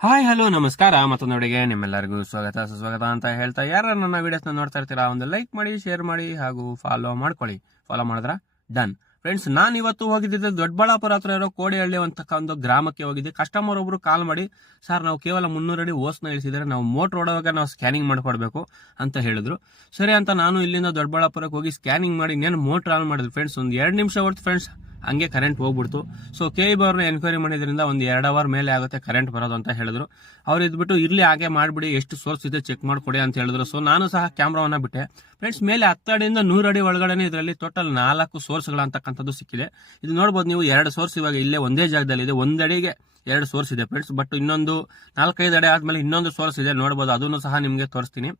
Hi hello ನಮಸ್ಕಾರ ಮತ್ತೊಂದೊಡೆಗೆ ನಿಮ್ಮೆಲ್ಲರಿಗೂ ಸ್ವಾಗತ ಸುಸ್ವಾಗತ ಅಂತ ಹೇಳ್ತಾ ಯಾರು ನನ್ನ ವಿಡಿಯೋಸ್ನ ನೋಡ್ತಾ ಇರ್ತೀರಾ ಒಂದು ಲೈಕ್ ಮಾಡಿ ಶೇರ್ ಮಾಡಿ ಹಾಗೂ ಫಾಲೋ ಮಾಡ್ಕೊಳ್ಳಿ. ಫಾಲೋ ಮಾಡಿದ್ರ ಡನ್. ಫ್ರೆಂಡ್ಸ್, ನಾನು ಇವತ್ತು ಹೋಗಿದ್ದೆ ದೊಡ್ಡಬಳ್ಳಾಪುರ ಹತ್ರ ಇರೋ ಕೋಡಿಹಳ್ಳಿ ಅಂತಕ್ಕ ಒಂದು ಗ್ರಾಮಕ್ಕೆ ಹೋಗಿದ್ದೆ. ಕಸ್ಟಮರ್ ಒಬ್ರು ಕಾಲ್ ಮಾಡಿ, ಸರ್ ನಾವು ಕೇವಲ 300 ಅಡಿ ಓಸ್ನ ಇಳಿಸಿದರೆ ನಾವು ಮೋಟ್ರ್ ಓಡುವಾಗ ನಾವು ಸ್ಕ್ಯಾನಿಂಗ್ ಮಾಡ್ಕೊಡ್ಬೇಕು ಅಂತ ಹೇಳಿದ್ರು. ಸರಿ ಅಂತ ನಾನು ಇಲ್ಲಿಂದ ದೊಡ್ಡಬಳ್ಳಾಪುರಕ್ಕೆ ಹೋಗಿ ಸ್ಕ್ಯಾನಿಂಗ್ ಮಾಡಿ ಇನ್ನೇನು ಮೋಟ್ರ್ ಆನ್ ಮಾಡಿದ್ರು. ಫ್ರೆಂಡ್ಸ್, ಒಂದು 2 ನಿಮಿಷ ಹೊರತು ಫ್ರೆಂಡ್ಸ್ ಹಂಗೆ ಕರೆಂಟ್ ಹೋಗ್ಬಿಡ್ತು. ಸೊ KEB ಅವ್ರನ್ನ ಎನ್ಕ್ವೈರಿ ಮಾಡಿದ್ರಿಂದ ಒಂದು 2 ಅವರ್ ಮೇಲೆ ಆಗುತ್ತೆ ಕರೆಂಟ್ ಬರೋದು ಅಂತ ಹೇಳಿದ್ರು. ಅವ್ರು ಇದ್ಬಿಟ್ಟು ಇರ್ಲಿ ಹಾಗೆ ಮಾಡಿಬಿಡಿ, ಎಷ್ಟು ಸೋರ್ಸ್ ಇದೆ ಚೆಕ್ ಮಾಡ್ಕೊಡಿ ಅಂತ ಹೇಳಿದ್ರು. ಸೊ ನಾನು ಸಹ ಕ್ಯಾಮ್ರಾವನ್ನ ಬಿಟ್ಟೆ. ಫ್ರೆಂಡ್ಸ್, ಮೇಲೆ 10 ಅಡಿಯಿಂದ 100 ಅಡಿ ಒಳಗಡೆ ಇದರಲ್ಲಿ ಟೋಟಲ್ 4 ಸೋರ್ಸ್ಗಳಂತಕ್ಕಂಥದ್ದು ಸಿಕ್ಕಿದೆ. ಇದು ನೋಡ್ಬೋದು ನೀವು, 2 ಸೋರ್ಸ್ ಇವಾಗ ಇಲ್ಲೇ ಒಂದೇ ಜಾಗದಲ್ಲಿ ಇದೆ. 1 ಅಡಿಗೆ 2 ಸೋರ್ಸ್ ಇದೆ ಫ್ರೆಂಡ್ಸ್. ಬಟ್ ಇನ್ನೊಂದು 4-5 ಅಡಿ ಆದ್ಮೇಲೆ ಇನ್ನೊಂದು ಸೋರ್ಸ್ ಇದೆ, ನೋಡ್ಬೋದು. ಅದನ್ನು ಸಹ ನಿಮಗೆ ತೋರಿಸ್ತೀನಿ.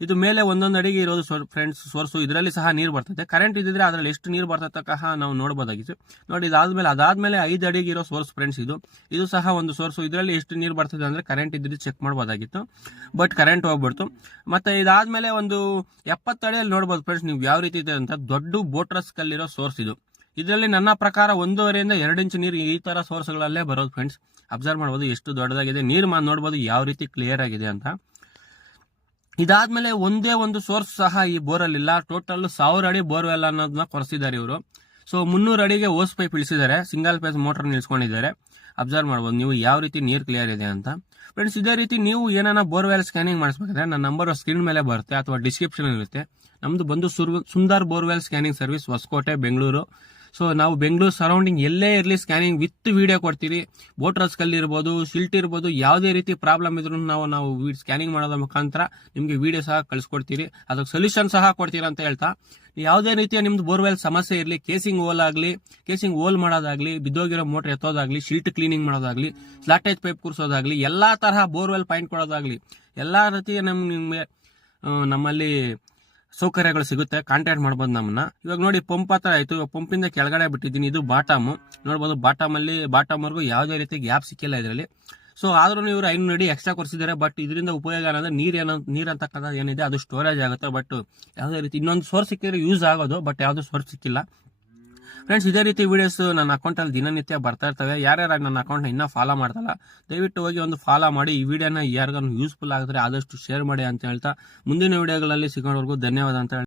ಇದು ಮೇಲೆ 1 ಅಡಿಗೆ ಇರೋದು ಫ್ರೆಂಡ್ಸ್ ಸೋರ್ಸು. ಇದರಲ್ಲಿ ಸಹ ನೀರು ಬರ್ತದೆ. ಕರೆಂಟ್ ಇದ್ದಿದ್ರೆ ಅದರಲ್ಲಿ ಎಷ್ಟು ನೀರು ಬರ್ತಕ್ಕ ನಾವು ನೋಡಬಹುದಾಗಿತ್ತು. ನೋಡಿ, ಅದಾದ್ಮೇಲೆ 5 ಅಡಿಗೆ ಇರೋ ಸೋರ್ಸ್ ಫ್ರೆಂಡ್ಸ್. ಇದು ಸಹ ಒಂದು ಸೋರ್ಸು. ಇದರಲ್ಲಿ ಎಷ್ಟು ನೀರು ಬರ್ತದೆ ಅಂದ್ರೆ ಕರೆಂಟ್ ಇದ್ದಿದ್ದು ಚೆಕ್ ಮಾಡಬಹುದಾಗಿತ್ತು, ಬಟ್ ಕರೆಂಟ್ ಹೋಗ್ಬಿಡ್ತು. ಮತ್ತೆ ಇದಾದ್ಮೇಲೆ ಒಂದು 70 ಅಡಿಯಲ್ಲಿ ನೋಡಬಹುದು ಫ್ರೆಂಡ್ಸ್ ನೀವು ಯಾವ ರೀತಿ ಇದೆ ಅಂತ. ದೊಡ್ಡ ಬೋಟ್ರಸ್ ಕಲ್ಲಿರೋ ಸೋರ್ಸ್ ಇದು. ಇದರಲ್ಲಿ ನನ್ನ ಪ್ರಕಾರ 1.5 ಇಂದ 2 ಇಂಚ್ ನೀರು ಈ ತರ ಸೋರ್ಸ್ಗಳಲ್ಲೇ ಬರೋದು ಫ್ರೆಂಡ್ಸ್. ಅಬ್ಸರ್ವ್ ಮಾಡಬಹುದು ಎಷ್ಟು ದೊಡ್ಡದಾಗಿದೆ ನೀರು. ನೋಡಬಹುದು ಯಾವ ರೀತಿ ಕ್ಲಿಯರ್ ಆಗಿದೆ ಅಂತ. ಇದಾದ್ಮೇಲೆ ಒಂದೇ ಒಂದು ಸೋರ್ಸ್ ಸಹ ಈ ಬೋರಲ್ಲಿ ಇಲ್ಲ. ಟೋಟಲ್ 1000 ಅಡಿ ಬೋರ್ವೆಲ್ ಅನ್ನೋದನ್ನ ಕೊರೆಸಿದ್ದಾರೆ ಇವರು. ಸೊ 300 ಅಡಿಗೆ ಓಸ್ ಪೈಪ್ ಇಳಿಸಿದ್ದಾರೆ, ಸಿಂಗಲ್ ಫೇಸ್ ಮೋಟರ್ ನಿಲ್ಸ್ಕೊಂಡಿದ್ದಾರೆ. ಅಬ್ಸರ್ವ್ ಮಾಡಬಹುದು ನೀವು ಯಾವ ರೀತಿ ನೀರು ಕ್ಲಿಯರ್ ಇದೆ ಅಂತ. ಫ್ರೆಂಡ್ಸ್, ಇದೇ ರೀತಿ ನೀವು ಏನಾನ ಬೋರ್ವೆಲ್ ಸ್ಕ್ಯಾನಿಂಗ್ ಮಾಡಿಸ್ಬೇಕಾದ್ರೆ ನನ್ನ ನಂಬರ್ ಸ್ಕ್ರೀನ್ ಮೇಲೆ ಬರುತ್ತೆ ಅಥವಾ ಡಿಸ್ಕ್ರಿಪ್ಷನ್ ಇರುತ್ತೆ. ನಮ್ದು ಬಂದು Sundar borewell scanning service, Hosakote, Bengaluru. So ನಾವು ಬೆಂಗಳೂರು ಸರೌಂಡಿಂಗ್ ಎಲ್ಲೇ ಇರಲಿ ಸ್ಕ್ಯಾನಿಂಗ್ ವಿತ್ ವಿಡಿಯೋ ಕೊಡ್ತೀವಿ. ಬೋಟ್ರಸ್ ಕಲ್ಲಿ ಇರ್ಬೋದು, ಶಿಲ್ಟ್ ಇರ್ಬೋದು, ಯಾವುದೇ ರೀತಿ ಪ್ರಾಬ್ಲಮ್ ಇದ್ರೂ ನಾವು ಸ್ಕ್ಯಾನಿಂಗ್ ಮಾಡೋದ್ರ ಮುಖಾಂತರ ನಿಮಗೆ ವಿಡಿಯೋ ಸಹ ಕಳಿಸ್ಕೊಡ್ತೀರಿ. ಅದಕ್ಕೆ ಸೊಲ್ಯೂಷನ್ ಸಹ ಕೊಡ್ತೀರಾ ಅಂತ ಹೇಳ್ತಾ, ಯಾವುದೇ ರೀತಿಯ ನಿಮ್ದು ಬೋರ್ವೆಲ್ ಸಮಸ್ಯೆ ಇರಲಿ, ಕೇಸಿಂಗ್ ಹೋಲ್ ಮಾಡೋದಾಗ್ಲಿ, ಬಿದ್ದೋಗಿರೋ ಮೋಟರ್ ಎತ್ತೋದಾಗ್ಲಿ, ಶಿಲ್ಟ್ ಕ್ಲೀನಿಂಗ್ ಮಾಡೋದಾಗ್ಲಿ, ಸ್ಲಾಟೇಜ್ ಪೈಪ್ ಕೂರಿಸೋದಾಗ್ಲಿ, ಎಲ್ಲಾ ತರಹ ಬೋರ್ವೆಲ್ ಪಾಯಿಂಟ್ ಕೊಡೋದಾಗ್ಲಿ, ಎಲ್ಲಾ ರೀತಿಯ ನಿಮಗೆ ನಮ್ಮಲ್ಲಿ ಸೌಕರ್ಯಗಳು ಸಿಗುತ್ತೆ. ಕಾಂಟ್ಯಾಕ್ಟ್ ಮಾಡಬಹುದು ನಮ್ಮನ್ನ. ಇವಾಗ ನೋಡಿ, ಪಂಪ್ ಹತ್ರ ಆಯ್ತು. ಇವಾಗ ಪಂಪಿಂದ ಕೆಳಗಡೆ ಬಿಟ್ಟಿದ್ದೀನಿ. ಇದು ಬಾಟಮ್ ನೋಡಬಹುದು. ಬಾಟಮ್ ವರ್ಗೂ ಯಾವುದೇ ರೀತಿ ಗ್ಯಾಪ್ ಸಿಕ್ಕಿಲ್ಲ ಇದರಲ್ಲಿ. ಸೊ ಆದ್ರೂ ಇವರು 500 ಅಡಿ ಎಕ್ಸ್ಟ್ರಾ ಕೊರಿಸಿದ್ದಾರೆ. ಬಟ್ ಇದರಿಂದ ಉಪಯೋಗ ಅನ್ನೋದು ನೀರ್ ಅಂತಕ್ಕಂಥ ಏನಿದೆ ಅದು ಸ್ಟೋರೇಜ್ ಆಗುತ್ತೆ. ಬಟ್ ಯಾವುದೇ ರೀತಿ ಇನ್ನೊಂದು ಸೋರ್ಸ್ ಸಿಕ್ಕಿದ್ರೆ ಯೂಸ್ ಆಗೋದು, ಬಟ್ ಯಾವ್ದು ಸೋರ್ಸ್ ಸಿಕ್ಕಿಲ್ಲ ಫ್ರೆಂಡ್ಸ್. ಇದೇ ರೀತಿ ವಿಡಿಯೋಸ್ ನನ್ನ ಅಕೌಂಟ್ ಅಲ್ಲಿ ದಿನನಿತ್ಯ ಬರ್ತಾ ಇರ್ತವೆ. ಯಾರ್ಯಾರು ನನ್ನ ಅಕೌಂಟ್ ಇನ್ನೂ ಫಾಲೋ ಮಾಡ್ತಲ್ಲ, ದಯವಿಟ್ಟು ಹೋಗಿ ಒಂದು ಫಾಲೋ ಮಾಡಿ. ಈ ವಿಡಿಯೋನ ಯಾರಿಗಾನು ಯೂಸ್ಫುಲ್ ಆಗಿದ್ರೆ ಆದಷ್ಟು ಶೇರ್ ಮಾಡಿ ಅಂತ ಹೇಳ್ತಾ, ಮುಂದಿನ ವಿಡಿಯೋಗಳಲ್ಲಿ ಸಿಗೋವರೆಗೂ ಧನ್ಯವಾದ ಅಂತ ಹೇಳ್ತಾ